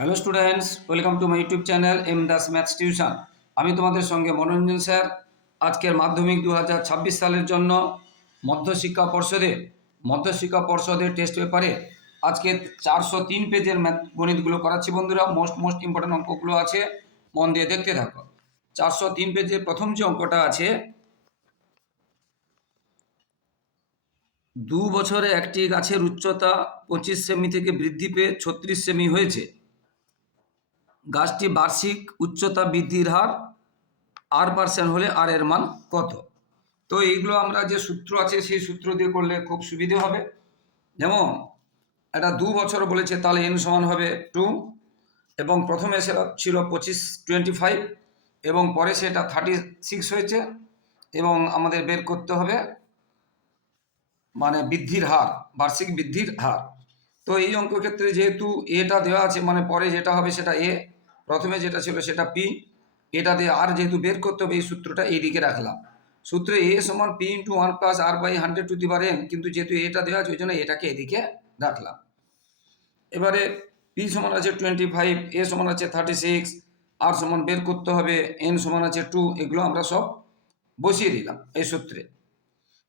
Hello students, welcome to my YouTube channel M Das maths tuition. আমি তোমাদের সঙ্গে মনোরঞ্জন sir. আজকের মাধ্যমিক দু হাজার ছাব্বিশ সালের জন্য মধ্যশিক্ষা পর্ষদের মধ্যশিক্ষা পর্ষদের টেস্ট পেপারে আজকে চারশো তিন পেজের ম্যাথ গণিতগুলো করাচ্ছি বন্ধুরা। মোস্ট মোস্ট ইম্পর্টেন্ট অঙ্কগুলো আছে। মন দিয়ে দেখতে থাকো। চারশো তিন পেজের প্রথম যে অঙ্কটা আছে, দু বছরে একটি গাছের উচ্চতা পঁচিশ সেমি থেকে বৃদ্ধি পেয়ে ছত্রিশ সেমি হয়েছে। গাছটি বার্ষিক উচ্চতা বৃদ্ধির হার আর পার্সেন্ট হলে আর এর মান কত? তো এইগুলো আমরা যে সূত্র আছে, সেই সূত্র দিয়ে করলে খুব সুবিধে হবে। যেমন, এটা দু বছর বলেছে, তাহলে এন সমান হবে টু এবং প্রথমে সেটা ছিল পঁচিশ টোয়েন্টি ফাইভ এবং পরে সেটা থার্টি সিক্স হয়েছে এবং আমাদের বের করতে হবে মানে বৃদ্ধির হার, বার্ষিক বৃদ্ধির হার। তো এই অঙ্ক ক্ষেত্রে যেহেতু এটা দেওয়া আছে মানে পরে যেটা হবে সেটা এ প্রথমে যেটা ছিল সেটা পি এটা দিয়ে আর যেহেতু বের করতে হবে, এই সূত্রটা এইদিকে রাখলাম। সূত্রে এ সমান P into one plus R by hundred to the N কিন্তু যেহেতু এটা দেওয়া আছে ওই জন্য এটাকে এদিকে রাখলাম। এবারে পি সমান আছে টোয়েন্টি ফাইভ এ সমান আছে থার্টি সিক্স আর সমান বের করতে হবে এন সমান আছে টু এগুলো আমরা সব বসিয়ে দিলাম এই সূত্রে।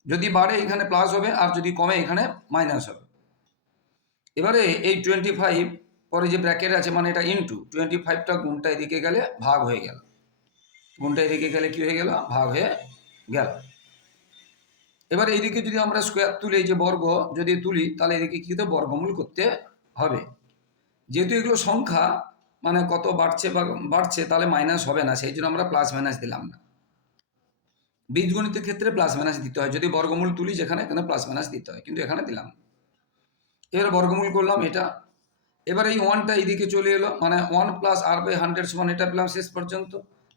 যদি বাড়ে এখানে প্লাস হবে, আর যদি কমে এখানে মাইনাস হবে। এবারে এই টোয়েন্টি ফাইভ পরে যে ব্র্যাকেট আছে মানে এটা ইনটু টোয়েন্টি ফাইভটা গুণটা এদিকে গেলে ভাগ হয়ে গেল। গুণটা এদিকে গেলে কি হয়ে গেল? ভাগ হয়ে গেল। এবার এইদিকে যদি আমরা স্কোয়ার তুলি যে বর্গ, যদি তুলি, তাহলে এদিকে কি হতে বর্গমূল করতে হবে। যেহেতু এগুলো সংখ্যা মানে কত বাড়ছে বা বাড়ছে, তাহলে মাইনাস হবে না, সেই জন্য আমরা প্লাস মাইনাস দিলাম না। বীজগণিতের ক্ষেত্রে প্লাস মাইনাস দিতে হয়। যদি বর্গমূল তুলি যেখানে এখানে প্লাস মাইনাস দিতে হয়, কিন্তু এখানে দিলাম। এবার বর্গমূল করলাম এটা। এবার এই ওয়ানটা এইদিকে চলে এলো মানে one plus R by hundred সমান এটা পেলাম শেষ পর্যন্ত,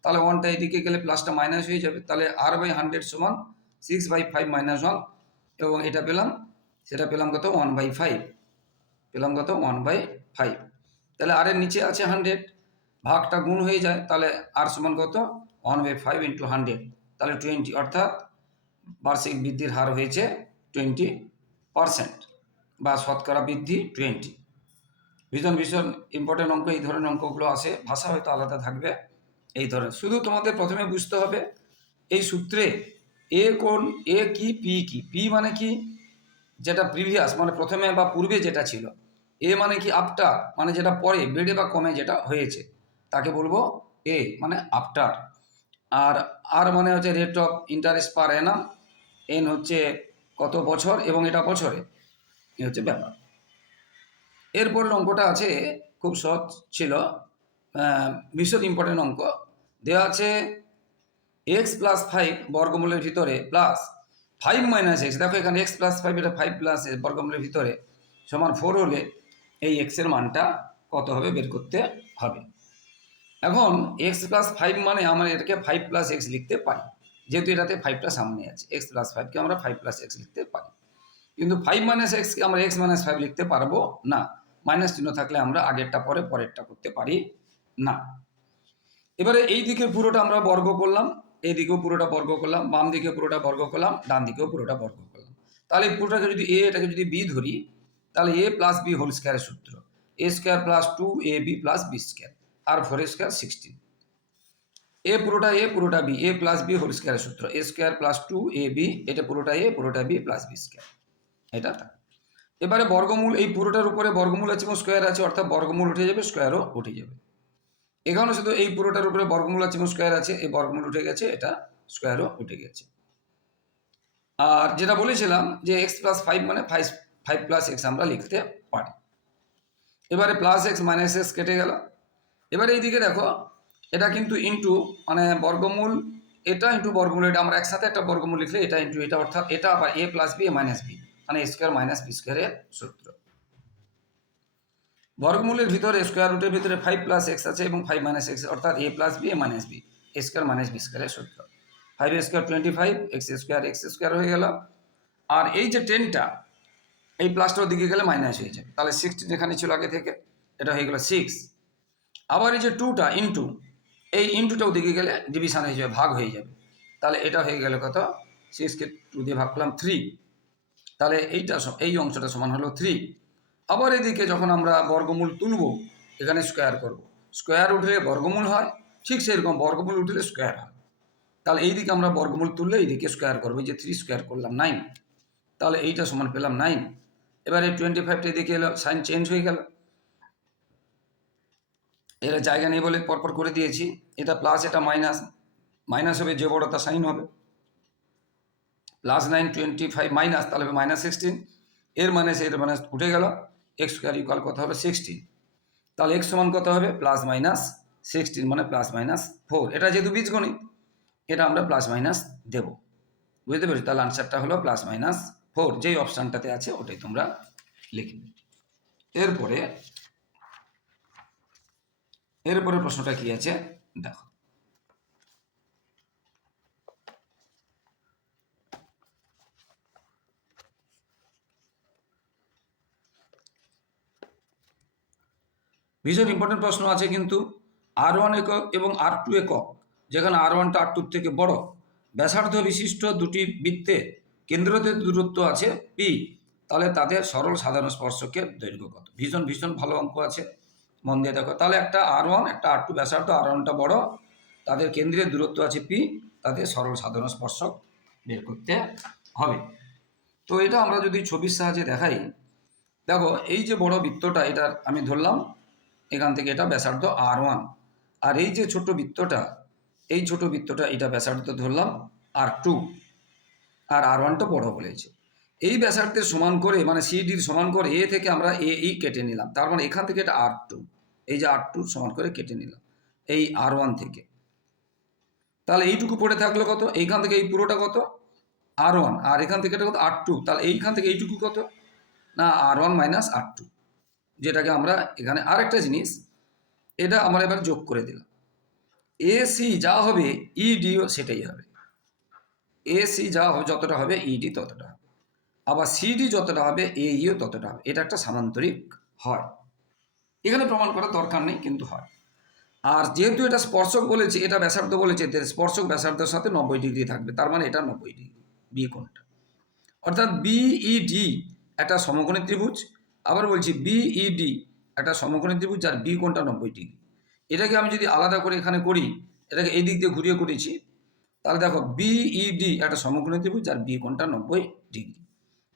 তাহলে ওয়ানটা এইদিকে গেলে প্লাসটা মাইনাস হয়ে যাবে, তাহলে আর বাই হান্ড্রেড সমান six by five minus one এবং এটা পেলাম, সেটা পেলাম কত ওয়ান বাই ফাইভ পেলাম কত ওয়ান বাই ফাইভ তাহলে আর এর নিচে আছে হান্ড্রেড ভাগটা গুণ হয়ে যায়, তাহলে আর সমান কত one by five into hundred তাহলে টোয়েন্টি অর্থাৎ বার্ষিক বৃদ্ধির হার হয়েছে টোয়েন্টি পারসেন্ট বা শতকরা বৃদ্ধি টোয়েন্টি ভীষণ ভীষণ ইম্পর্টেন্ট অঙ্ক, এই ধরনের অঙ্কগুলো আসে ভাষা হয়তো আলাদা থাকবে, এই ধরনের। শুধু তোমাদের প্রথমে বুঝতে হবে, এই সূত্রে এ কোন এ কি, পি কি? পি মানে কি? যেটা প্রিভিয়াস মানে প্রথমে বা পূর্বে যেটা ছিল। এ মানে কি আফটার মানে যেটা পরে, বেড়ে বা কমে যেটা হয়েছে। তাকে বলব এ মানে আফটার আর আর মানে হচ্ছে rate of interest per annum N হচ্ছে কত বছর এবং এটা বছরে? এ হচ্ছে ব্যাপার। এরপর অঙ্কটা আছে, খুব সহজ ছিল। ভীষণ ইম্পর্টেন্ট অঙ্ক। দেওয়া আছে এক্স প্লাস ফাইভ বর্গমূলের ভিতরে প্লাস ফাইভ মাইনাস এক্স দেখো এখানে এক্স প্লাস ফাইভ এটা ফাইভ প্লাস বর্গমূলের ভিতরে সমান ফোর হলে এই এক্সের মানটা কত হবে? বের করতে হবে। এখন এক্স প্লাস ফাইভ মানে আমরা এটাকে ফাইভ প্লাস এক্স লিখতে পারি। যেহেতু এটাতে ফাইভটা সামনে আছে এক্স প্লাস ফাইভকে আমরা ফাইভ প্লাস এক্স লিখতে পারি। কিন্তু ফাইভ মাইনাস এক্সকে আমরা এক্স মাইনাস ফাইভ লিখতে পারব না। মাইনাস চিহ্ন থাকলে আমরা আগেরটা পরে পরেরটা করতে পারি না। এবারে এই দিকে পুরোটা আমরা বর্গ করলাম, এই দিকেও পুরোটা বর্গ করলাম, বাম দিকে পুরোটা বর্গ করলাম, ডান দিকেও পুরোটা বর্গ করলাম। তাহলে পুরোটাকে যদি এ এটাকে যদি বি ধরি, তাহলে এ প্লাস বি হোল স্কোয়ারের সূত্র। A square plus two A B plus B square R four square sixteen এ পুরোটা এ পুরোটা B A plus B whole স্কোয়ারের সূত্র। A square plus two A B এটা পুরোটা এ পুরোটা বি প্লাস বি স্কোয়ার এটা এবারে বর্গমূল, এই পুরোটার উপরে বর্গমূল আছে এবং স্কোয়ার আছে, অর্থাৎ বর্গমূল উঠে যাবে স্কোয়ারও উঠে যাবে। এখানে শুধু এই পুরোটার উপরে বর্গমূল আছে এবং স্কোয়ার আছে, এই বর্গমূল উঠে গেছে, এটা স্কোয়ারও উঠে গেছে। আর যেটা বলেছিলাম যে এক্স প্লাস ফাইভ মানে ফাইভ ফাইভ প্লাস এক্স আমরা লিখতে পারি। এবারে প্লাস এক্স মাইনাস এক্স কেটে গেল। এবারে এইদিকে দেখো, এটা কিন্তু ইন্টু মানে বর্গমূল, এটা ইন্টু বর্গমূল, এটা আমরা একসাথে একটা বর্গমূল লিখলে এটা ইন্টু এটা অর্থাৎ এটা আবার A plus B A minus B মানে স্কোয়ার মাইনাস বি স্কোয়ারের সূত্র। বর্গমূলের ভিতরে স্কোয়ার রুটের ভিতরে ফাইভ প্লাস এক্স আছে এবং ফাইভ মাইনাস এক্স অর্থাৎ A plus B A minus B A square minus B স্কোয়ারের সূত্র। Five square twenty five X square X square হয়ে গেল। আর এই যে টেনটা এই প্লাসটার দিকে গেলে মাইনাস হয়ে যাবে। তাহলে সিক্সটিন যেখানে ছিল আগে থেকে, এটা হয়ে গেল সিক্স আবার এই যে টুটা ইন্টু এই ইন্টুটাও দিকে গেলে ডিভিশন হয়ে যাবে, ভাগ হয়ে যাবে। তাহলে এটা হয়ে গেল কত? সিক্সকে টু দিয়ে ভাগ করলাম থ্রি তাহলে এইটা এই অংশটা সমান হলো থ্রি আবার এদিকে যখন আমরা বর্গমূল তুলব, এখানে স্কোয়ার করব। স্কোয়ার উঠলে বর্গমূল হয়, ঠিক সেরকম বর্গমূল উঠলে স্কোয়ার হয়। তাহলে এই দিকে আমরা বর্গমূল তুললে এইদিকে স্কোয়ার করব যে থ্রি স্কোয়ার করলাম নাইন তাহলে এইটা সমান পেলাম নাইন এবারে টোয়েন্টি ফাইভটা এদিকে এলো সাইন চেঞ্জ হয়ে গেল। এর জায়গা নেই বলে পরপর করে দিয়েছি। এটা প্লাস এটা মাইনাস মাইনাস হবে যে বড় তা সাইন হবে। Plus nine twenty five minus তাহলে হবে মাইনাস সিক্সটিন এর মানে সে, এর মানে উঠে গেল। এক্স স্কোয়ার ইকুয়াল কত হবে? সিক্সটিন তাহলে এক্স সমান কত হবে? প্লাস মাইনাস সিক্সটিন মানে প্লাস মাইনাস ফোর এটা যেহেতু বীজগণিত, এটা আমরা প্লাস মাইনাস দেব। বুঝতে পেরেছি? তাহলে আনসারটা হলো প্লাস মাইনাস ফোর যেই অপশানটাতে আছে, ওটাই তোমরা লিখবে এরপরে এরপরে প্রশ্নটা কি আছে? দেখো। ভীষণ ইম্পর্টেন্ট প্রশ্ন আছে কিন্তু আর ওয়ান একক এবং আর টু একক, যেখানে আর ওয়ানটা আর টুর থেকে বড়। ব্যাসার্ধ বিশিষ্ট দুটি বৃত্তে কেন্দ্রতে দূরত্ব আছে পি তাহলে তাদের সরল সাধারণ স্পর্শকের দৈর্ঘ্য কত? ভীষণ ভীষণ ভালো অঙ্ক আছে। মন দিয়ে দেখো, তাহলে একটা আর ওয়ান একটা আর টু ব্যাসার্ধ আর ওয়ানটা বড়, তাদের কেন্দ্রের দূরত্ব আছে পি তাদের সরল সাধারণ স্পর্শক বের করতে হবে। তো এটা আমরা যদি ছবির সাহায্যে দেখাই, দেখো, এই যে বড় বৃত্তটা, এটার আমি ধরলাম এখান থেকে এটা ব্যাসার্ধ আর ওয়ান আর এই যে ছোট বৃত্তটা, এই ছোট বৃত্তটা, এটা ব্যাসার্ধ ধরলাম আর টু আর আর ওয়ানটা বড় বলেছে এই ব্যাসার্ধের সমান করে মানে সিডির সমান করে এ থেকে আমরা এ ই কেটে নিলাম। তার মানে এখান থেকে এটা আর টু এই যে আর টু সমান করে কেটে নিলাম। এই আর ওয়ান থেকে। তাহলে এইটুকু পড়ে থাকল কত? এইখান থেকে এই পুরোটা কত? আর ওয়ান আর এখান থেকে এটা কত? আর টু তাহলে এইখান থেকে এইটুকু কত? না r one minus r two যেটাকে আমরা এখানে আরেকটা জিনিস, এটা আমরা এবার যোগ করে দিলাম। এসি যা হবে ইডিও সেটাই হবে। এসি যা হবে যতটা হবে ইডি ততটা হবে। আবার সিডি যতটা হবে এইও ততটা হবে। এটা একটা সামান্তরিক হয়। এখানে প্রমাণ করার দরকার নেই, কিন্তু হয়। আর যেহেতু এটা স্পর্শক বলেছে, এটা ব্যাসার্ধ বলেছে স্পর্শক ব্যাসার্ধের সাথে নব্বই ডিগ্রি থাকবে। তার মানে এটা নব্বই ডিগ্রি বি কোনটা অর্থাৎ বিইডি একটা সমকোণী ত্রিভুজ আবার বলছি বিইডি একটা সমকোণী ত্রিভুজ যার বি কোণটা নব্বই ডিগ্রি। এটাকে আমি যদি আলাদা করে এখানে করি, এটাকে এই দিক দিয়ে ঘুরিয়ে করেছি, তাহলে দেখো বিইডি একটা সমকোণী ত্রিভুজ যার বি কোণটা নব্বই ডিগ্রি।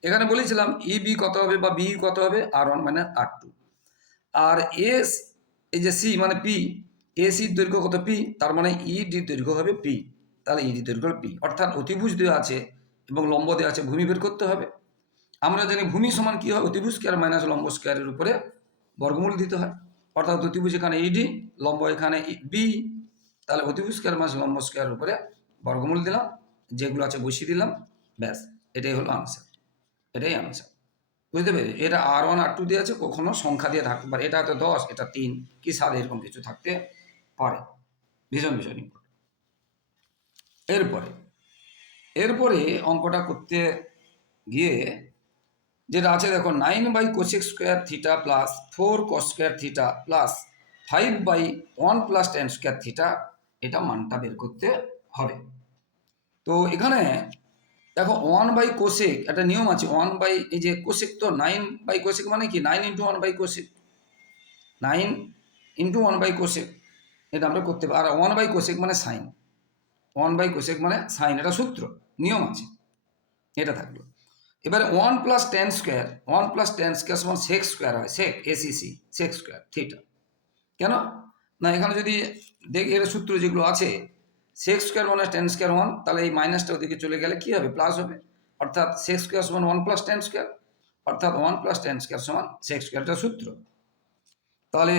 এখানে বলেছিলাম ইবি কত হবে বা বি কত হবে? আর ওয়ান মানে আর টু আর এস এই যে সি মানে পি এসির দৈর্ঘ্য কত পি তার মানে ইডির দৈর্ঘ্য হবে পি তাহলে ইডি দৈর্ঘ্য পি অর্থাৎ অতিভুজ দেওয়া আছে এবং লম্ব দেওয়া আছে, ভূমি বের করতে হবে। আমরা জানি ভূমি সমান কী হয়? অতিভুজ স্কোয়ার মাইনাস লম্ব স্কোয়ারের উপরে বর্গমূল দিতে হয়। অর্থাৎ অতিভুজ এখানে ইডি লম্ব এখানে বি তাহলে অতিভুজ স্কোয়ার মাইনাস লম্ব স্কোয়ারের উপরে বর্গমূল দিলাম, যেগুলো আছে বসিয়ে দিলাম, ব্যাস, এটাই হলো আনসার এটাই আনসার বুঝতে পেরেছি? এটা আর ওয়ান আর টু দিয়ে আছে, কখনো সংখ্যা দিয়ে থাকতে পারে। এটা হয়তো দশ, এটা তিন, কি সাত এরকম কিছু থাকতে পারে? ভীষণ ভীষণ ইম্পর্টেন্ট এরপরে এরপরে অঙ্কটা করতে গিয়ে যেটা আছে দেখো nine by cosec square theta plus four cos square theta plus five by one plus tan square theta এটা মানটা বের করতে হবে। তো এখানে দেখো ওয়ান বাই কোসেক একটা নিয়ম আছে ওয়ান বাই এই যে কোসেক তো নাইন বাই কোসেক মানে কি? Nine into one by cosec nine into one by cosec এটা আমরা করতে পারি। আর ওয়ান বাই কোসেক মানে সাইন ওয়ান বাই কোসেক মানে সাইন এটা সূত্র, নিয়ম আছে। এটা থাকল। এবারে one plus tan square one plus tan square সমান সেক স্কোয়ার হয় সেক এসিসি সেক স্কোয়ার থিটা কেন? না, এখানে যদি দেখ, এর সূত্র যেগুলো আছে sec square minus tan square one তাহলে এই মাইনাসটা ওদিকে চলে গেলে কী হবে? প্লাস হবে। অর্থাৎ সেক্স স্কোয়ার সমান ওয়ান প্লাস টেন স্কোয়ার অর্থাৎ ওয়ান প্লাস টেন স্কোয়ার সমান সেক্স স্কোয়ারটা সূত্র। তাহলে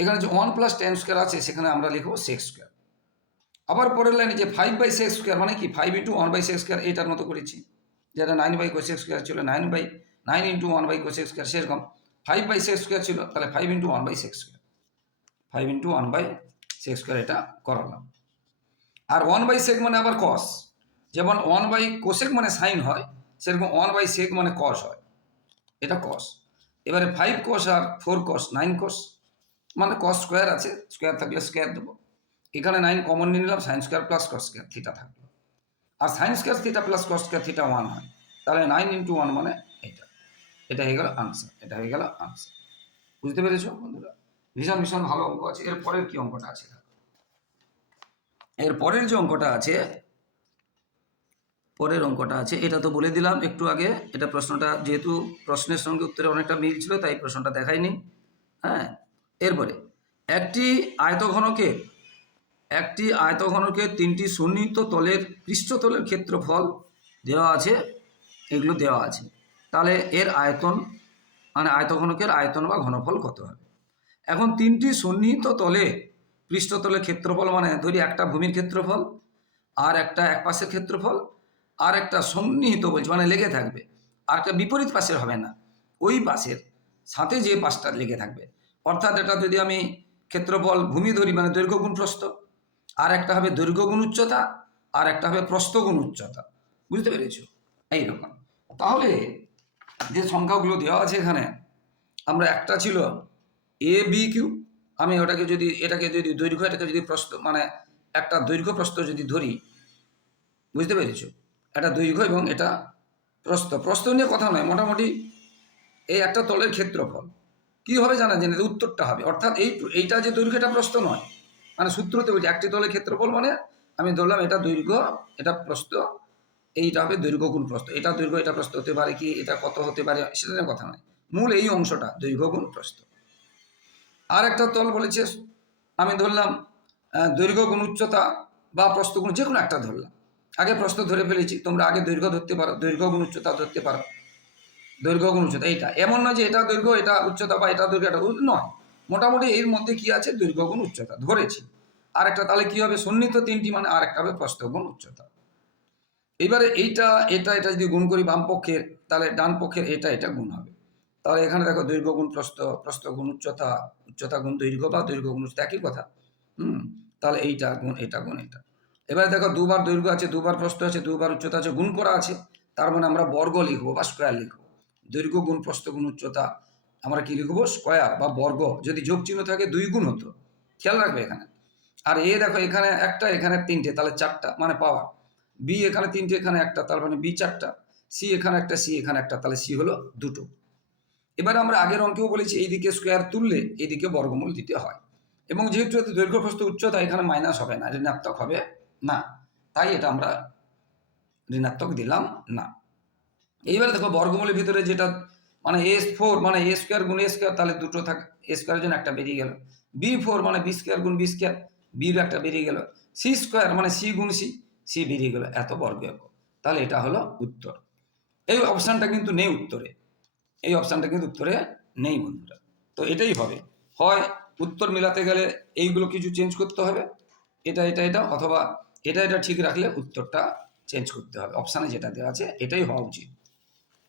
এখানে যে ওয়ান প্লাস টেন স্কোয়ার আছে, সেখানে আমরা লিখব সেক্স স্কোয়ার আবার পরের লাইনে যে ফাইভ বাই সেক্স স্কোয়ার মানে কি? Five into one by sec square এটার মতো করেছি। যেটা নাইন বাই কোসেক্স স্কোয়ার ছিল nine by nine into one by cosec square সেরকম। ফাইভ বাই সেক্স স্কোয়ার ছিল, তাহলে five into one by sec square five into one by sec square এটা করালাম। আর ওয়ান বাই সেক মানে আবার cos যেমন one by cosec মানে sine হয়, সেরকম ওয়ান বাই সেক মানে কস হয়। এটা কস এবারে ফাইভ কস আর ফোর কস নাইন কস মানে কস স্কোয়ার আছে স্কোয়ার থাকলে স্কোয়ার দেবো। এখানে নাইন কমন নিয়ে নিলাম sine square plus cos square theta থাকল। আর sine square theta plus cos square theta one হয়। তাহলে নাইন ইন্টু ওয়ান মানে এটা। এটা হয়ে গেল আনসার এটা হয়ে গেল আনসার বুঝতে পেরেছ বন্ধুরা? ভীষণ ভীষণ ভালো অঙ্ক আছে। এর পরের কি অঙ্কটা আছে? এর পরের যে অঙ্কটা আছে, পরের অঙ্কটা আছে, এটা তো বলে দিলাম একটু আগে। এটা প্রশ্নটা যেহেতু প্রশ্নের সঙ্গে উত্তরে অনেকটা মিল ছিল, তাই প্রশ্নটা দেখাইনি। হ্যাঁ এরপরে একটি আয়তঘনকে একটি আয়তঘনকে তিনটি সন্নিহিত তলের পৃষ্ঠতলের ক্ষেত্রফল দেওয়া আছে, এগুলো দেওয়া আছে। তাহলে এর আয়তন মানে আয়তঘনকের আয়তন বা ঘনফল কত হবে? এখন তিনটি সন্নিহিত তলে পৃষ্ঠতলের ক্ষেত্রফল মানে ধরি একটা ভূমির ক্ষেত্রফল, আর একটা এক পাশের ক্ষেত্রফল, আর একটা সন্নিহিত বলছে মানে লেগে থাকবে। আর একটা বিপরীত পাশের হবে না। ওই পাশের সাথে যে পাশটা লেগে থাকবে। অর্থাৎ এটা যদি আমি ক্ষেত্রফল, ভূমি ধরি মানে দৈর্ঘ্য গুণ আর একটা হবে দৈর্ঘ্য গুণ উচ্চতা, আর একটা হবে প্রস্থ গুণ উচ্চতা। বুঝতে পেরেছ? এইরকম। তাহলে যে সংখ্যাগুলো দেওয়া আছে এখানে, আমরা একটা ছিল এ বি কিউ আমি ওটাকে যদি, এটাকে যদি দৈর্ঘ্য, এটাকে যদি প্রস্থ মানে একটা দৈর্ঘ্য প্রস্থ যদি ধরি, বুঝতে পেরেছ? এটা দৈর্ঘ্য এবং এটা প্রস্থ। প্রস্থ নিয়ে কথা নয়, মোটামুটি এই একটা তলের ক্ষেত্রফল। কী হবে জানা জেনে উত্তরটা হবে। অর্থাৎ এই, এইটা যে দৈর্ঘ্য এটা প্রস্থ নয় মানে সূত্রতে বলছি, একটি তলের ক্ষেত্রফল মানে আমি ধরলাম এটা দৈর্ঘ্য, এটা প্রস্থ, এইটা হবে দৈর্ঘ্য গুণ প্রস্থ, এটা দৈর্ঘ্য, এটা প্রস্থ হতে পারে কি, এটা কত হতে পারে, সেটা কথা নয়। মূল এই অংশটা দৈর্ঘ্য গুণ আর একটা তল বলেছে, আমি ধরলাম দৈর্ঘ্য গুণ উচ্চতা বা প্রস্থ গুণ, যে কোনো একটা ধরলাম। আগে প্রস্থ ধরে ফেলেছি, তোমরা আগে দৈর্ঘ্য ধরতে পারো, দৈর্ঘ্য গুণ উচ্চতা ধরতে পারো। দৈর্ঘ্য গুণ উচ্চতা, এইটা। এমন নয় যে এটা দৈর্ঘ্য, এটা উচ্চতা বা এটা দৈর্ঘ্য, এটা নয়। মোটামুটি এর মধ্যে কি আছে? দৈর্ঘ্য গুণ উচ্চতা। ধরেছি। আর একটা তাহলে কি হবে? সন্নিহিত তিনটি মানে আর একটা হবে প্রস্থ গুণ উচ্চতা। এবারে এইটা, এটা এটা যদি গুণ করি বাম পক্ষের, তাহলে ডান পক্ষের এটা এটা গুণ হবে। তাহলে এখানে দেখো দৈর্ঘ্য গুণ প্রস্থ প্রস্থ গুণ উচ্চতা উচ্চতা গুণ দৈর্ঘ্য বা দৈর্ঘ্য গুণ উচ্চতা একই কথা। হুম? তাহলে এইটা গুণ, এটা গুণ, এটা। এবারে দেখো দুবার দৈর্ঘ্য আছে, দুবার প্রস্থ আছে, দুবার উচ্চতা আছে, গুণ করা আছে। তার মানে আমরা বর্গ লিখব বা স্কোয়ার লিখব। দৈর্ঘ্য গুণ, প্রস্থ গুণ, উচ্চতা আমরা কি লিখব? স্কোয়ার বা বর্গ। যদি যোগ চিহ্ন থাকে, দুই গুণ হতো। খেয়াল রাখবে এখানে। আর এ দেখো, এখানে একটা, এখানে তিনটে, তাহলে চারটা মানে পাওয়ার। বি এখানে তিনটে, এখানে একটা, তার মানে বি চারটা। সি এখানে একটা, সি এখানে একটা, তাহলে সি হলো দুটো। এবার আমরা আগের অঙ্কেও বলেছি, এইদিকে স্কোয়ার তুললে এইদিকে বর্গমূল দিতে হয়। এবং যেহেতু এতে দৈর্ঘ্য প্রস্থ উচ্চতা, এখানে মাইনাস হবে না, ঋণাত্মক হবে না। তাই এটা আমরা ঋণাত্মক দিলাম না। এইবার দেখো, বর্গমূলের ভিতরে যেটা মানে এস ফোর মানে এ স্কোয়ার গুণ এ স্কোয়ার তাহলে দুটো থাকে এ স্কোয়ারের জন্য একটা বেরিয়ে গেল। বি ফোর মানে বি স্কোয়ার গুণ বি স্কোয়ার বির একটা বেরিয়ে গেল। সি স্কোয়ার মানে সি গুণ সি সি বেরিয়ে গেল। এত বর্গ তাহলে এটা হলো উত্তর। এই অপশানটা কিন্তু নেই উত্তরে। এই অপশানটা কিন্তু উত্তরে নেই বন্ধুরা। তো এটাই হবে। হয় উত্তর মেলাতে গেলে এইগুলো কিছু চেঞ্জ করতে হবে। এটা এটা এটা, অথবা এটা এটা ঠিক রাখলে উত্তরটা চেঞ্জ করতে হবে। অপশানে যেটা দেওয়া আছে, এটাই হওয়া উচিত।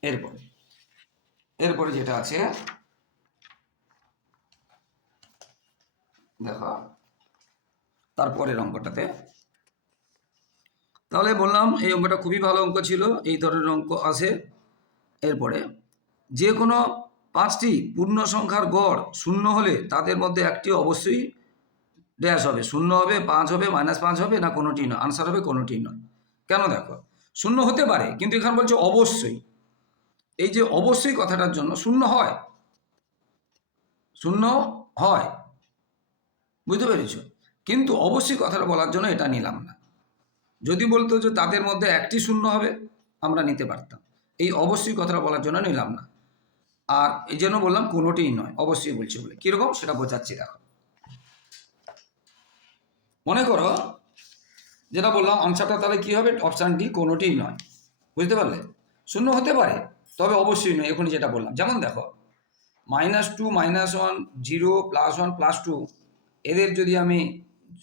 এরপরে এরপরে যেটা আছে, দেখো তারপরের অঙ্কটাতে। তাহলে বললাম এই অঙ্কটা খুবই ভালো অঙ্ক ছিল, এই ধরনের অঙ্ক আসে এরপরে, যে কোনো পাঁচটি পূর্ণ সংখ্যার গড় শূন্য হলে তাদের মধ্যে একটি অবশ্যই ড্যাশ হবে। শূন্য হবে, পাঁচ হবে মাইনাস পাঁচ হবে না কোনোটি নয়। আনসার হবে কোনোটি নয়। কেন দেখো? শূন্য হতে পারে, কিন্তু এখানে বলছে অবশ্যই। এই যে অবশ্যই কথাটার জন্য শূন্য হয়। শূন্য হয়। বুঝতে পেরেছ? কিন্তু অবশ্যই কথাটা বলার জন্য এটা নিলাম না। যদি বলতো যে তাদের মধ্যে একটি শূন্য হবে, আমরা নিতে পারতাম। এই অবশ্যই কথাটা বলার জন্য নিলাম না। আর এই জন্য বললাম কোনোটিই নয়, অবশ্যই বলছি বলে। কীরকম? সেটা বোঝাচ্ছি, দেখো। মনে করো, যেটা বললাম আনসারটা তাহলে কী হবে? অপশান ডি কোনোটিই নয়। বুঝতে পারলে? শূন্য হতে পারে। তবে অবশ্যই নয়, এখনই যেটা বললাম। যেমন দেখো minus two minus one zero plus one plus two এদের যদি আমি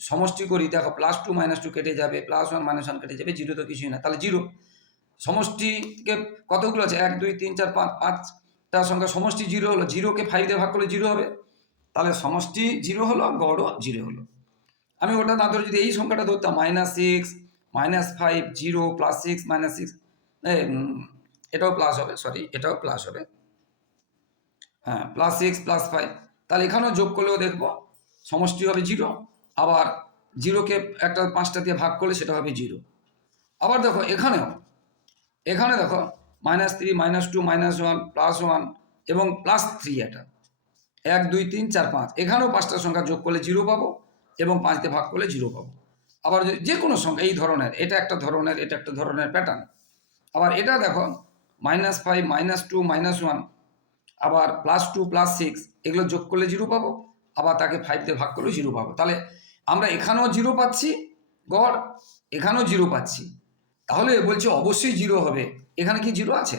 সমষ্টি করি, দেখো প্লাস টু মাইনাস টু কেটে যাবে প্লাস ওয়ান মাইনাস ওয়ান কেটে যাবে জিরো তো কিছুই না। তাহলে জিরো সমষ্টিকে কতগুলো আছে? এক, দুই, তিন, চার, পাঁচ, পাঁচটা সংখ্যা সমষ্টি জিরো হলো। জিরোকে ফাইভ দিয়ে ভাগ করলে জিরো হবে। তাহলে সমষ্টি জিরো হলো গড়ও জিরো হলো। আমি ওটা না ধরে যদি এই সংখ্যাটা ধরতাম minus six minus five zero plus six minus six এটাও প্লাস হবে সরি এটাও প্লাস হবে। হ্যাঁ প্লাস সিক্স প্লাস ফাইভ তাহলে এখানেও যোগ করলেও দেখব, সমষ্টি হবে জিরো আবার জিরোকে একটা পাঁচটা দিয়ে ভাগ করলে সেটা হবে জিরো আবার দেখো, এখানেও, এখানে দেখো minus three minus two minus one plus one এবং প্লাস থ্রি এটা। এক, দুই, তিন, চার, পাঁচ। এখানেও পাঁচটা সংখ্যা যোগ করলে জিরো পাবো, এবং পাঁচতে ভাগ করলে জিরো পাবো। আবার যে কোনো সংখ্যা, এই ধরনের, এটা একটা ধরনের, এটা একটা ধরনের প্যাটার্ন আবার এটা দেখো minus five minus two minus one আবার প্লাস টু প্লাস সিক্স এগুলো যোগ করলে জিরো পাবো, আবার তাকে ফাইভ দিয়ে ভাগ করলেও জিরো পাবো। তাহলে আমরা এখানেও জিরো পাচ্ছি, গড়, এখানেও জিরো পাচ্ছি। তাহলে বলছে অবশ্যই জিরো হবে। এখানে কি জিরো আছে?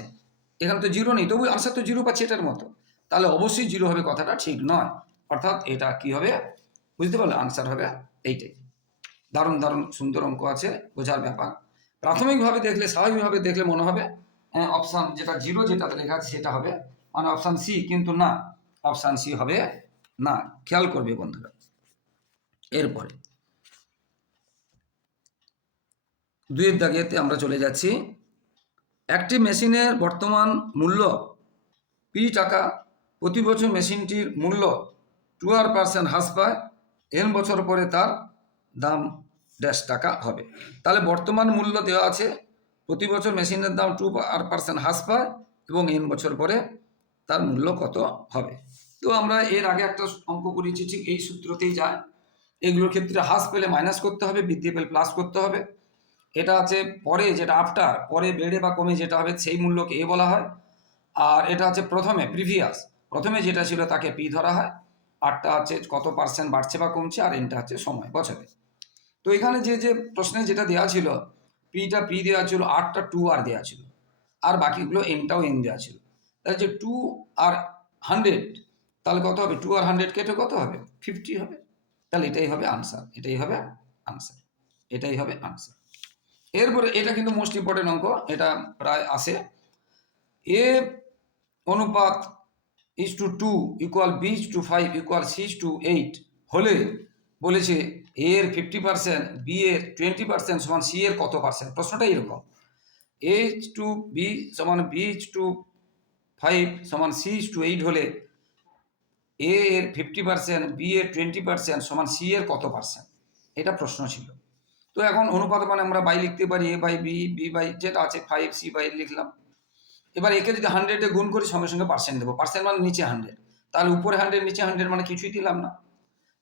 এখানে তো জিরো নেই তবু আনসার তো জিরো পাচ্ছি এটার মতো। তাহলে অবশ্যই জিরো হবে কথাটা ঠিক নয়। অর্থাৎ এটা কি হবে? বুঝতে পারলে আনসার হবে এইটাই। দারুণ দারুণ, সুন্দর অঙ্ক আছে, বোঝার ব্যাপার। প্রাথমিকভাবে দেখলে, স্বাভাবিকভাবে দেখলে মনে হবে অপশান যেটা জিরো যেটাতে লেখা আছে সেটা হবে। মানে অপশান সি কিন্তু না অপশান সি হবে না। খেয়াল করবে বন্ধুরা। এরপরে দুয়ের দাগিয়েতে আমরা চলে যাচ্ছি। একটি মেশিনের বর্তমান মূল্য পি টাকা, প্রতি বছর মেশিনটির মূল্য টুয়েলভ পার্সেন্ট হ্রাস পায়। এন বছর পরে তার দাম ড্যাশ টাকা হবে। তাহলে বর্তমান মূল্য দেওয়া আছে প্রতি বছর মেশিনের দাম টু আর পার্সেন্ট হ্রাস পায় এবং এন বছর পরে তার মূল্য কত হবে? তো আমরা এর আগে একটা অঙ্ক করেছি ঠিক এই সূত্রতেই যায়। এগুলোর ক্ষেত্রে হ্রাস পেলে মাইনাস করতে হবে, বৃদ্ধি পেলে প্লাস করতে হবে। এটা আছে পরে যেটা আফটার পরে বেড়ে বা কমে যেটা হবে সেই মূল্যকে এ বলা হয়। আর এটা হচ্ছে প্রথমে প্রিভিয়াস প্রথমে যেটা ছিল তাকে পি ধরা হয়। আরটা হচ্ছে কত পার্সেন্ট বাড়ছে বা কমছে, আর এনটা হচ্ছে সময়, বছরে। তো এখানে যে যে প্রশ্নে যেটা দেওয়া ছিল পিটা পি দেওয়া ছিল আরটা টু আর দেওয়া ছিল। আর বাকিগুলো এনটাও এন দেওয়া ছিল। তাহলে যে টু আর হান্ড্রেড তাহলে কত হবে? টু আর হান্ড্রেড কেটে কত হবে? ফিফটি হবে। তাহলে এটাই হবে আনসার এটাই হবে আনসার এটাই হবে আনসার এরপরে এটা কিন্তু মোস্ট ইম্পর্টেন্ট অঙ্ক, এটা প্রায় আসে। এ অনুপাত is to two equal b to five equal six to eight হলে বলেছে এ এর ফিফটি পার্সেন্ট বি এর টোয়েন্টি পার্সেন্ট সমান সি এর কত পার্সেন্ট প্রশ্নটা এরকম। এইচ টু বি সমান বি টু ফাইভ সমান সি টু এইট হলে এ এর ফিফটি পার্সেন্ট বি এর টোয়েন্টি পার্সেন্ট সমান সি এর কত পার্সেন্ট এটা প্রশ্ন ছিল। তো এখন অনুপাত মানে আমরা বাই লিখতে পারি a by b b by যেটা আছে ফাইভ সি বাই লিখলাম। এবার একে যদি হান্ড্রেডে গুণ করি, সঙ্গে সঙ্গে পার্সেন্ট দেবো। পার্সেন্ট মানে নিচে হান্ড্রেড তাহলে উপরে হান্ড্রেড নিচে হান্ড্রেড মানে কিছুই দিলাম না।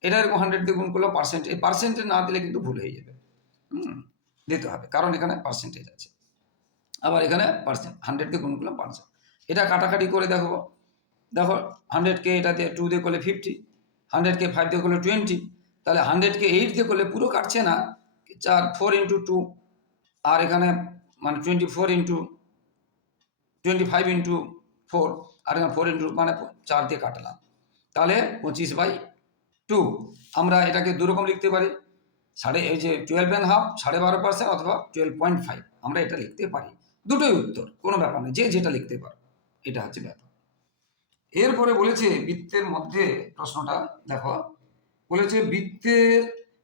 এটা এরকম হান্ড্রেড দিয়ে গুণ করলে পার্সেন্ট এই পার্সেন্টে না দিলে কিন্তু ভুল হয়ে যাবে। হুম, দিতে হবে। কারণ এখানে পার্সেন্টেজ আছে। আবার এখানে পার্সেন্ট হান্ড্রেড দিয়ে গুণ করলাম পার্সেন্ট এটা কাটাকাটি করে দেখো। দেখো হান্ড্রেডকে এটাতে টু দিয়ে করলে ফিফটি হান্ড্রেডকে ফাইভ দিয়ে করলে টোয়েন্টি তাহলে হান্ড্রেডকে এইট দিয়ে করলে পুরো কাটছে না। চার ফোর ইন্টু টু আর এখানে মানে twenty four into twenty five into four আর এখানে ফোর ইন্টু মানে চার দিয়ে কাটলাম। তাহলে পঁচিশ বাই টু আমরা এটাকে দুরকম লিখতে পারি। সাড়ে, এই যে টুয়েলভ অ্যান্ড হাফ সাড়ে বারো পার্সেন্ট অথবা টুয়েলভ পয়েন্ট ফাইভ আমরা এটা লিখতে পারি। দুটোই উত্তর, কোনো ব্যাপার নেই যে যেটা লিখতে পারো, এটা হচ্ছে ব্যাপার। এরপরে বলেছে বৃত্তের মধ্যে, প্রশ্নটা দেখো, বলেছে বৃত্তের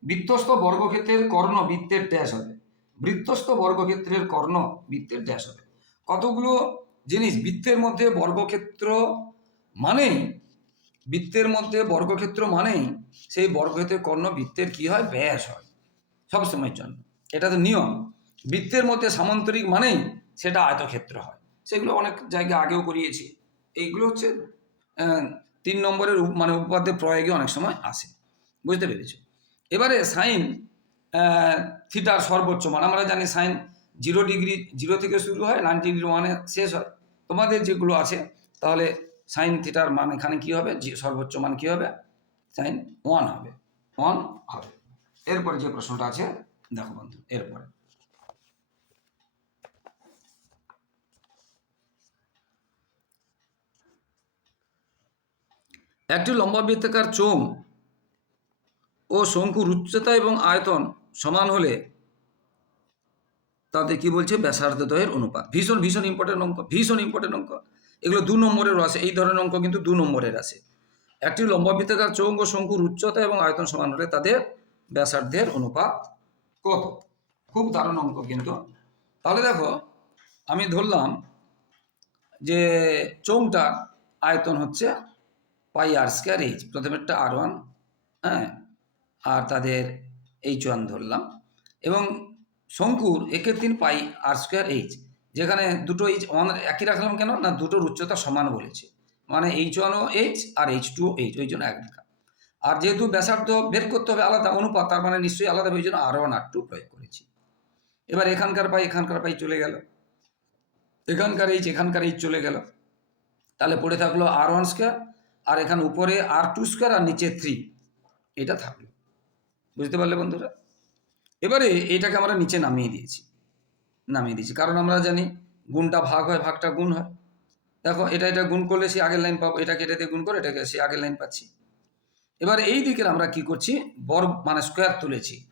বৃত্তস্থ বর্গক্ষেত্রের কর্ণ বৃত্তের ড্যাশ হবে। বৃত্তস্থ বর্গক্ষেত্রের কর্ণ বৃত্তের ড্যাশ হবে। কতগুলো জিনিস বৃত্তের মধ্যে বর্গক্ষেত্র মানেই বৃত্তের মধ্যে বর্গক্ষেত্র মানেই সেই বর্গক্ষেত্রের কর্ণ বৃত্তের কি হয়? ব্যাস হয়। সবসময়ের জন্য। এটা তো নিয়ম। বৃত্তের মধ্যে সামান্তরিক মানেই সেটা আয়তক্ষেত্র হয়। সেগুলো অনেক জায়গায় আগেও করিয়েছি। এইগুলো হচ্ছে তিন নম্বরের মানে উপপাদ্যের প্রয়োগে অনেক সময় আসে। বুঝতে পেরেছ? এবারে সাইন থিটার সর্বোচ্চ মান। আমরা জানি সাইন জিরো ডিগ্রি, জিরো থেকে শুরু হয়, নাইনটি ডিগ্রি ওয়ানে শেষ হয়। তোমাদের যেগুলো আছে, তাহলে সাইন থিটার মান এখানে কি হবে? সর্বোচ্চ মান কি হবে? সাইন ওয়ান হবে। ওয়ান হবে। এরপরে যে প্রশ্নটা আছে, দেখো বন্ধু, এরপরে। একটি লম্বা বৃত্তাকার চোম ও শঙ্কুর উচ্চতা এবং আয়তন সমান হলে তাদের কি বলছে? ব্যাসার্ধদ্বয়ের অনুপাত। ভীষণ ভীষণ ইম্পর্টেন্ট অঙ্ক, ভীষণ ইম্পর্টেন্ট অঙ্ক। এগুলো দু নম্বরেরও আছে, এই ধরনের অঙ্ক কিন্তু দু নম্বরের আছে। একটি লম্বা বৃত্তাকার চৌঙ্গ শঙ্কুর উচ্চতা এবং আয়তন সমান হলে তাদের ব্যাসার্ধের অনুপাত কত? খুব দারুণ অঙ্ক কিন্তু। তাহলে দেখো, আমি ধরলাম যে চৌংটার আয়তন হচ্ছে পাই আর স্কোয়ার এইচ প্রথমেরটা আর ওয়ান হ্যাঁ আর তাদের এইচ ওয়ান ধরলাম। এবং শঙ্কুর একের তিন পাই আর স্কোয়ার এইচ যেখানে দুটো এইচ ওয়ান একই রাখলাম কেন? না, দুটোর উচ্চতা সমান বলেছে। মানে এইচ ওয়ান ও এইচ আর এইচ টু এইচ ওই জন্য এক লেখা। আর যেহেতু ব্যাসার্ধ বের করতে হবে আলাদা অনুপাত, তার মানে নিশ্চয়ই আলাদা, ওই জন্য আর ওয়ান আর টু প্রয়োগ করেছি। এবার এখানকার পাই এখানকার পাই চলে গেল। এখানকার এইচ এখানকার এইচ চলে গেল। তাহলে পড়ে থাকল আর ওয়ান স্কোয়ার আর এখানে উপরে আর টু স্কোয়ার আর নিচে থ্রি এটা থাকল। বুঝতে পারলে বন্ধুরা? এবারে এটাকে আমরা নিচে নামিয়ে দিয়েছি। নামিয়ে দিয়েছি। কারণ আমরা জানি গুণটা ভাগ হয়, ভাগটা গুণ হয়। দেখো, এটা এটা গুণ করলে সে আগের লাইন পাবো এটা দিয়ে গুণ করে এটাকে সে আগের লাইন পাচ্ছি। এবার এই দিকের আমরা কি করছি? বর্গ মানে স্কোয়ার তুলেছি।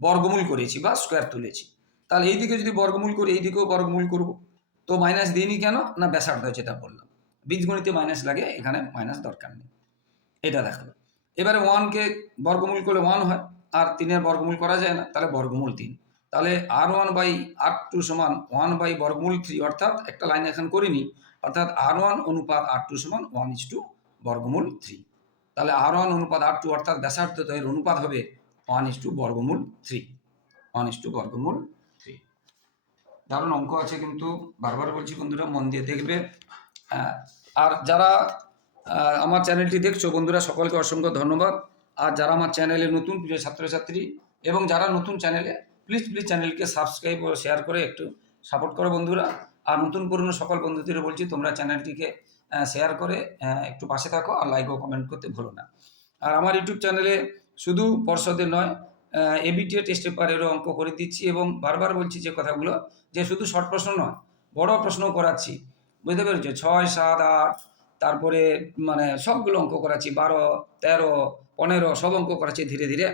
বর্গমূল করেছি বা স্কোয়ার তুলেছি। তাহলে এই দিকে যদি বর্গমূল করি, এই দিকেও বর্গমূল করব। তো মাইনাস দিইনি কেন? না, ব্যাসার্ধ যেটা বললাম। বীজগণিতে মাইনাস লাগে, এখানে মাইনাস দরকার নেই। এটা দেখো। এবারে ওয়ানকে বর্গমূল করলে ওয়ান হয়, আর তিনের বর্গমূল করা যায় না, তাহলে বর্গমূল তিন। তাহলে r one by r two সমান ওয়ান বাই বর্গমূল থ্রি অর্থাৎ একটা লাইন এখন করিনি, অর্থাৎ আর ওয়ান অনুপাত আর টু সমান ওয়ান ইস টু বর্গমূল থ্রি তাহলে আর ওয়ান অনুপাত আর টু অর্থাৎ ব্যাসার্ধ তো এর অনুপাত হবে ওয়ান ইস টু বর্গমূল থ্রি ওয়ান ইস টু বর্গমূল থ্রি দারুণ অঙ্ক আছে কিন্তু, বারবার বলছি বন্ধুরা, মন দিয়ে দেখবে। আর যারা আমার চ্যানেলটি দেখছ, বন্ধুরা, সকলকে অসংখ্য ধন্যবাদ। আর যারা আমার চ্যানেলে নতুন, প্রিয় ছাত্রছাত্রী, এবং যারা নতুন চ্যানেলে প্লিজ প্লিজ চ্যানেলকে সাবস্ক্রাইব ও শেয়ার করে একটু সাপোর্ট করো বন্ধুরা। আর নতুন পুরনো সকল বন্ধুদের বলছি, তোমরা চ্যানেলটিকে শেয়ার করে একটু পাশে থাকো আর লাইক ও কমেন্ট করতে ভুলো না। আর আমার ইউটিউব চ্যানেলে শুধু পর্ষদের নয় এবিটিএ টেস্ট পেপারেরও অঙ্ক করে দিচ্ছি এবং বারবার বলছি যে কথাগুলো যে শুধু শর্ট প্রশ্ন নয়, বড় প্রশ্ন করাচ্ছি। বুঝতে পেরেছ? ছয়, সাত, আট, তারপরে মানে সবগুলো অঙ্ক করাচ্ছি, বারো, তেরো, পনেরো, সব অঙ্ক করাচ্ছি ধীরে ধীরে।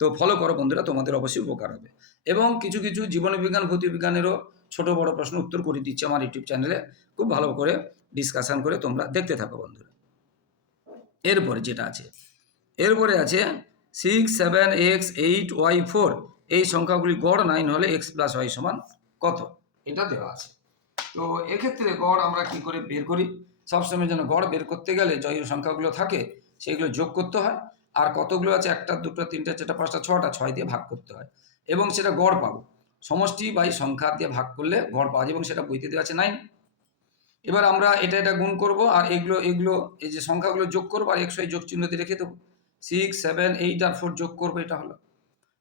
তো ফলো করো বন্ধুরা, তোমাদের অবশ্যই উপকার হবে। এবং কিছু কিছু জীবন বিজ্ঞান, ভৌত বিজ্ঞানেরও ছোট বড় প্রশ্ন উত্তর করে দিচ্ছে আমার ইউটিউব চ্যানেলে খুব ভালো করে ডিসকাশন করে তোমরা দেখতে থাকো বন্ধুরা। এরপরে যেটা আছে, এরপরে আছে six seven x eight y four এই সংখ্যাগুলি গড় নাইন হলে এক্স প্লাস ওয়াই সমান কত? এটা দেওয়া আছে। তো এক্ষেত্রে গড় আমরা কি করে বের করি? সবসময় যেন গড় বের করতে গেলে জয় সংখ্যাগুলো থাকে, সেগুলো যোগ করতে হয়। আর কতগুলো আছে? একটা, দুটো, তিনটা, চারটা, পাঁচটা, ছটা, ছয় দিয়ে ভাগ করতে হয়। এবং সেটা গড় পাবো। সমষ্টি বাই সংখ্যা দিয়ে ভাগ করলে গড় পাওয়া যায় এবং সেটা বইতে দেওয়া আছে নাইন এবার আমরা এটা এটা গুণ করব আর এগুলো এগুলো, এই যে সংখ্যাগুলো যোগ করব আর একশো যোগ চিহ্ন দিয়ে রেখে দেবো। সিক্স সেভেন এইট আর ফোর যোগ করব, এটা হলো।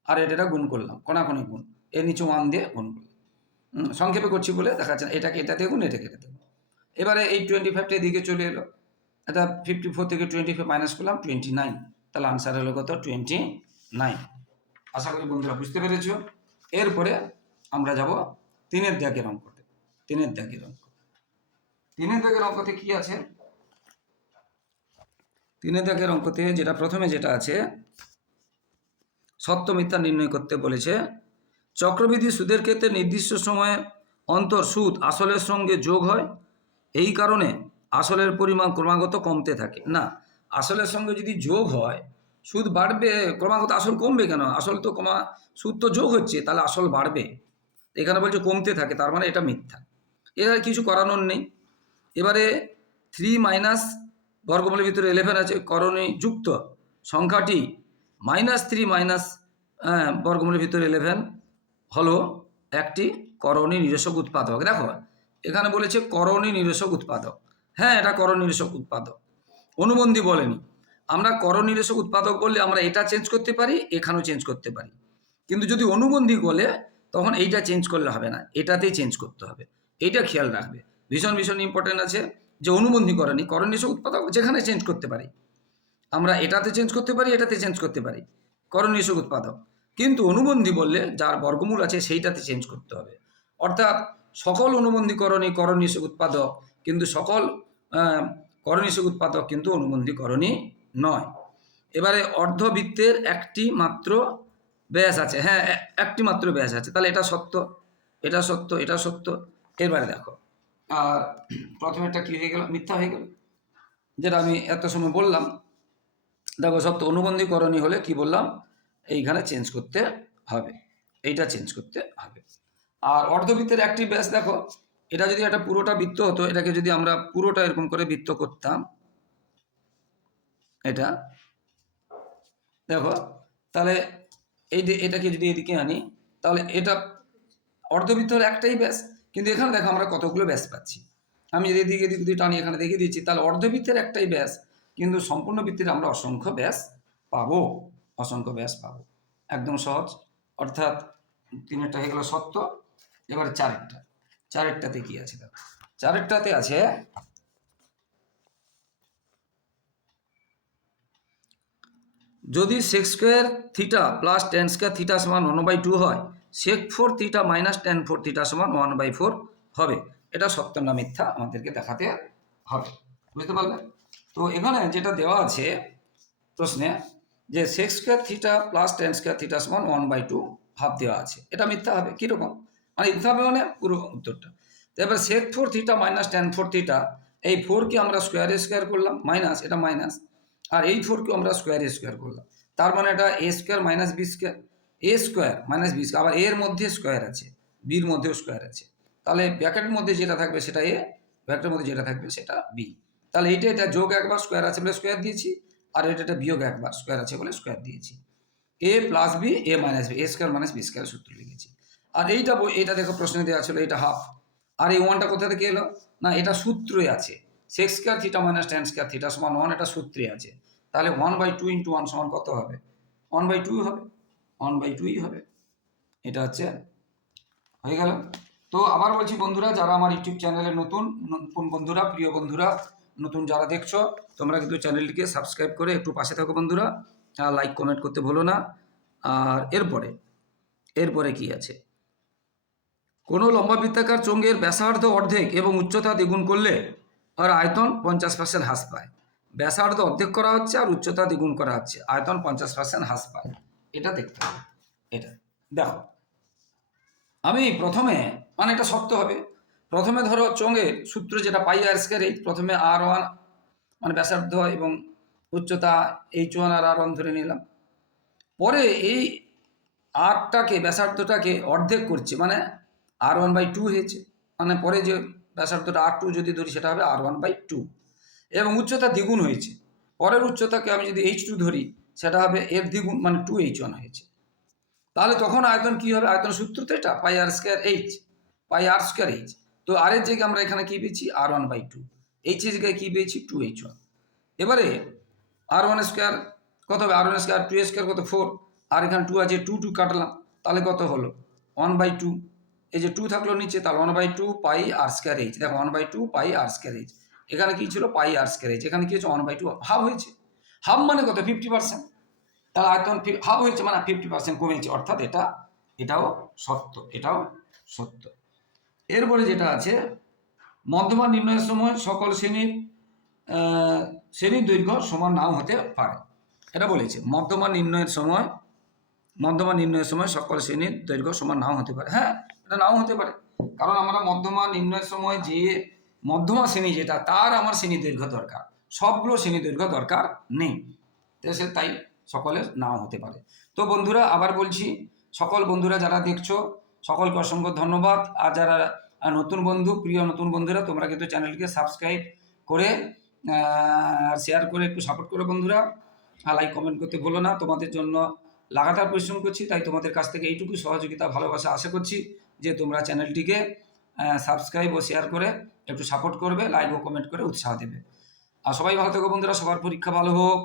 আর এটা এটা গুণ করলাম, কোনাকোনি গুণ। এর নিচে ওয়ান দিয়ে গুণ করলাম। সংক্ষেপে করছি বলে দেখা যাচ্ছে এটাকে এটা গুণ, এটাকে এটা দেবো এবারে এই টোয়েন্টি ফাইভটা এদিকে চলে এলো। এটা ফিফটি ফোর থেকে টোয়েন্টি ফাইভ মাইনাস করলাম টোয়েন্টি নাইন তাহলে আনসার হলো কত? টোয়েন্টি নাইন আশা করি বন্ধুরা বুঝতে পেরেছ? এরপরে আমরা যাব তিনের দাগের অঙ্কতে। তিনের দাগের অঙ্ক। তিনের দাগের অঙ্কতে কি আছে? তিনের দাগের অঙ্কতে যেটা প্রথমে যেটা আছে, সত্য মিথ্যা নির্ণয় করতে বলেছে, চক্রবৃদ্ধি সুদের ক্ষেত্রে নির্দিষ্ট সময়ে অন্তর সুদ আসলের সঙ্গে যোগ হয়, এই কারণে আসলের পরিমাণ ক্রমাগত কমতে থাকে। না আসলের সঙ্গে যদি যোগ হয়, সুদ বাড়বে, ক্রমাগত আসল কমবে কেন? আসল তো কমা সুদ তো যোগ হচ্ছে, তাহলে আসল বাড়বে। এখানে বলছে কমতে থাকে, তার মানে এটা মিথ্যা। এর আর কিছু করানোর নেই। এবারে থ্রি মাইনাস বর্গমূলের ভিতরে ইলেভেন আছে, করণী যুক্ত সংখ্যাটি মাইনাস থ্রি মাইনাস বর্গমূলের ভিতরে ইলেভেন হলো একটি করণী নিরসক উৎপাদক। দেখো, এখানে বলেছে করণী নিরসক উৎপাদক। হ্যাঁ এটা করণ নিরসক উৎপাদক। অনুবন্ধী বলেনি। আমরা করণ নিরসক উৎপাদক বললে আমরা এটা চেঞ্জ করতে পারি, এখানেও চেঞ্জ করতে পারি। কিন্তু যদি অনুবন্ধী বলে, তখন এইটা চেঞ্জ করলে হবে না, এটাতেই চেঞ্জ করতে হবে। এইটা খেয়াল রাখবে। ভীষণ ভীষণ ইম্পর্টেন্ট আছে যে অনুবন্ধী করেনি করণ নিরসক উৎপাদক যেখানে চেঞ্জ করতে পারি। আমরা এটাতে চেঞ্জ করতে পারি, এটাতে চেঞ্জ করতে পারি করণ নিরসক উৎপাদক। কিন্তু অনুবন্ধী বললে যার বর্গমূল আছে সেইটাতে চেঞ্জ করতে হবে। অর্থাৎ সকল অনুবন্ধীকরণই করণ নিষেক উৎপাদক, কিন্তু সকল করণ উৎপাদক কিন্তু অনুবন্ধীকরণই নয়। এবারে অর্ধবৃত্তের একটি মাত্র ব্যাস আছে। হ্যাঁ একটি মাত্র ব্যাস আছে। তাহলে এটা সত্য এটা সত্য এটা সত্য। এবারে দেখো, আর প্রথমেরটা কি হয়ে গেল? মিথ্যা হয়ে গেল, যেটা আমি এত সময় বললাম। দেখো, সত্য অনুবন্ধীকরণী হলে কি বললাম? এইখানে চেঞ্জ করতে হবে, এইটা চেঞ্জ করতে হবে। আর অর্ধবৃত্তের একটি ব্যাস দেখো এটা যদি একটা পুরোটা বৃত্ত হতো, এটাকে যদি আমরা পুরোটা এরকম করে বৃত্ত করতাম, এটা, দেখো, তাহলে এই এটাকে যদি এদিকে আনি, তাহলে এটা অর্ধবৃত্তের একটাই ব্যাস, কিন্তু এখানে দেখো আমরা কতগুলো ব্যাস পাচ্ছি। আমি যদি এদিকে এদিক দিয়ে টানি এখানে দেখিয়ে দিচ্ছি, তাহলে অর্ধবৃত্তের একটাই ব্যাস, কিন্তু সম্পূর্ণ বৃত্তের আমরা অসংখ্য ব্যাস পাবো, অসংখ্য ব্যাস পাবো। একদম সহজ, অর্থাৎ তিনেরটা হয়ে গেল সত্য এবারে চারেরটা। চারেরটাতে কি আছে দেখো? চারেরটাতে আছে যদি sec square theta plus tan square theta সমান ওয়ান বাই টু হয় sec four theta minus tan four theta সমান ওয়ান বাই ফোর হবে। এটা সত্য না মিথ্যা আমাদেরকে দেখাতে হবে। বুঝতে পারলে? তো এখানে যেটা দেওয়া আছে প্রশ্নে যে sec square theta plus tan square theta সমান ওয়ান বাই টু হাফ দেওয়া আছে। এটা মিথ্যা হবে, কীরকম? মানে মিথ্যা হবে মানে পুরো উত্তরটা। তো এবার sec four theta minus tan four theta এই ফোরকে আমরা স্কোয়ারে স্কোয়ার করলাম মাইনাস এটা মাইনাস আর এই ফোরকে আমরা স্কোয়ারে স্কোয়ার করলাম। তার মানে এটা a square minus b square a square minus b আবার এর মধ্যে স্কোয়ার আছে বির মধ্যেও স্কোয়ার আছে। তাহলে ব্র্যাকেটের মধ্যে যেটা থাকবে সেটা এ ব্র্যাকেটের মধ্যে যেটা থাকবে সেটা বি তাহলে এইটা এটা যোগ একবার স্কোয়ার আছে বলে স্কোয়ার দিয়েছি, আর এটা এটা বিয়োগ একবার স্কোয়ার আছে বলে স্কোয়ার দিয়েছি। A plus b a minus b a square minus b square সূত্র লিখেছি। আর এইটা এটা দেখো প্রশ্নে দেওয়া ছিল এটা হাফ আর এই ওয়ানটা কোথা থেকে এলো? না, এটা সূত্রে আছে। Sec square theta minus tan square theta সমান ওয়ান এটা সূত্রে আছে। তাহলে one by two into one সমান কত হবে? ওয়ান বাই টুই হবে। ওয়ান বাই টুই হবে। এটা হচ্ছে, হয়ে গেল। তো আবার বলছি বন্ধুরা, যারা আমার ইউটিউব চ্যানেলে নতুন নতুন বন্ধুরা, প্রিয় বন্ধুরা, নতুন যারা দেখছ, তোমরা কিন্তু চ্যানেলটিকে সাবস্ক্রাইব করে একটু পাশে থাকো বন্ধুরা। লাইক কমেন্ট করতে ভুলো না। আর এরপরে এরপরে কি আছে? কোনো লম্বা বৃত্তাকার চোঙের ব্যাসার্ধ অর্ধেক এবং উচ্চতা দ্বিগুণ করলে আর আয়তন পঞ্চাশ পার্সেন্ট হ্রাস পায়। ব্যাসার্ধ অর্ধেক করা হচ্ছে আর উচ্চতা দ্বিগুণ করা হচ্ছে। আয়তন পঞ্চাশ পার্সেন্ট হ্রাস পায়। এটা দেখতে হবে। এটা। দেখো। আমি প্রথমে মানে এটা শক্ত হবে। প্রথমে ধরো চোঙের সূত্র যেটা পাই আর স্কোয়ার প্রথমে আর ওয়ান মানে ব্যাসার্ধ এবং উচ্চতা এইচ ওয়ান আর আর ওয়ান ধরে নিলাম। পরে এই আরটাকে, ব্যাসার্ধটাকে অর্ধেক করছে। মানে আর ওয়ান বাই টু হয়েছে। মানে পরে যে ব্যাসার্ধটা আর টু যদি ধরি, সেটা হবে আর ওয়ান বাই টু এবং উচ্চতা দ্বিগুণ হয়েছে। পরের উচ্চতাকে আমি যদি এইচ টু ধরি, সেটা হবে এর দ্বিগুণ মানে টু এইচ ওয়ান হয়েছে। তাহলে তখন আয়তন কি হবে? আয়তন সূত্র তো এটা, pi r square h pi r square h তো আর এর জায়গায় আমরা এখানে কি পেয়েছি? R one by two h এর জায়গায় কি পেয়েছি? টু এইচ ওয়ান এবারে আর ওয়ান স্কোয়ার কত হবে? R one square two square কত? ফোর আর এখানে টু আছে টু টু কাটলাম। তাহলে কত হলো? ওয়ান বাই টু এই যে টু থাকল নিচে, তাহলে one by two pi r square h দেখো one by two pi r square h এখানে কী ছিল? পাই আর স্কোয়ার এইচ এখানে কি হচ্ছে ওয়ান বাই টু হাফ হয়েছে। হাফ মানে কত? ফিফটি পার্সেন্ট তাহলে আয়তন হাফ হয়েছে মানে ফিফটি পার্সেন্ট কমেছে। অর্থাৎ এটা, এটাও সত্য এটাও সত্য। এরপরে যেটা আছে, মধ্যমান নির্ণয়ের সময় সকল শ্রেণির শ্রেণির দৈর্ঘ্য সমান নাও হতে পারে। এটা বলেছে, মধ্যমান নির্ণয়ের সময়, মধ্যমান নির্ণয়ের সময় সকল শ্রেণির দৈর্ঘ্য সমান নাও হতে পারে। হ্যাঁ? এটা নাও হতে পারে। কারণ আমরা মধ্যমা নির্ণয়ের সময় যে মধ্যমা শ্রেণি যেটা, তার আমার শ্রেণি দৈর্ঘ্য দরকার। সবগুলো শ্রেণি দৈর্ঘ্য দরকার নেই। সে তাই সকলের নাও হতে পারে। তো বন্ধুরা, আবার বলছি, সকল বন্ধুরা যারা দেখছ, সকলকে অসংখ্য ধন্যবাদ। আর যারা নতুন বন্ধু, প্রিয় নতুন বন্ধুরা, তোমরা কিন্তু চ্যানেলকে সাবস্ক্রাইব করে শেয়ার করে একটু সাপোর্ট করো বন্ধুরা। আর লাইক কমেন্ট করতে ভুলো না। তোমাদের জন্য লাগাতার পরিশ্রম করছি। তাই তোমাদের কাছ থেকে এইটুকু সহযোগিতা, ভালোবাসা আশা করছি। যে তোমরা চ্যানেলটিকে সাবস্ক্রাইব ও শেয়ার করে একটু সাপোর্ট করবে লাইক ও কমেন্ট করে উৎসাহ দেবে। আর সবাই ভালো থেকো বন্ধুরা, সবার পরীক্ষা ভালো হোক,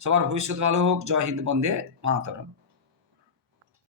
সবার ভবিষ্যৎ ভালো হোক। জয় হিন্দ, বন্দে মাতারম।